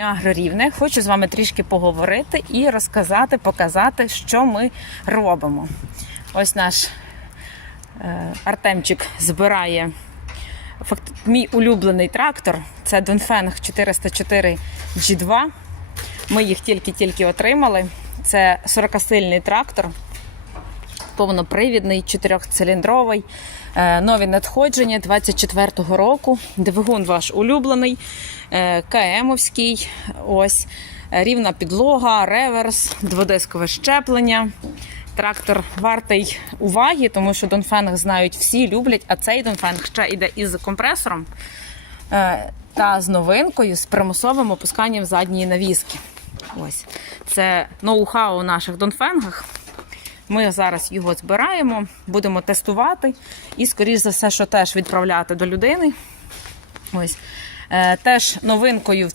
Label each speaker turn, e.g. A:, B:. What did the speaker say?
A: Агрорівне. Хочу з вами трішки поговорити і розказати, показати, що ми робимо. Ось наш е, Артемчик збирає факт, мій улюблений трактор. Це Донфенг 404 G2. Ми їх тільки-тільки отримали. Це 40-сильний трактор, повнопривідний, чотирьохциліндровий. Е, Нові надходження 24-го року. Двигун ваш улюблений, е, КМовський. Ось рівна підлога, реверс, дводискове щеплення. Трактор вартий уваги, тому що Донфенг знають всі, люблять, а цей Донфенг ще йде із компресором е, та з новинкою, з примусовим опусканням задньої навіски. Ось це ноу-хау у наших Донфенгах. Ми зараз його збираємо, будемо тестувати і, скоріш за все, що теж відправляти до людини. Ось. Е, теж новинкою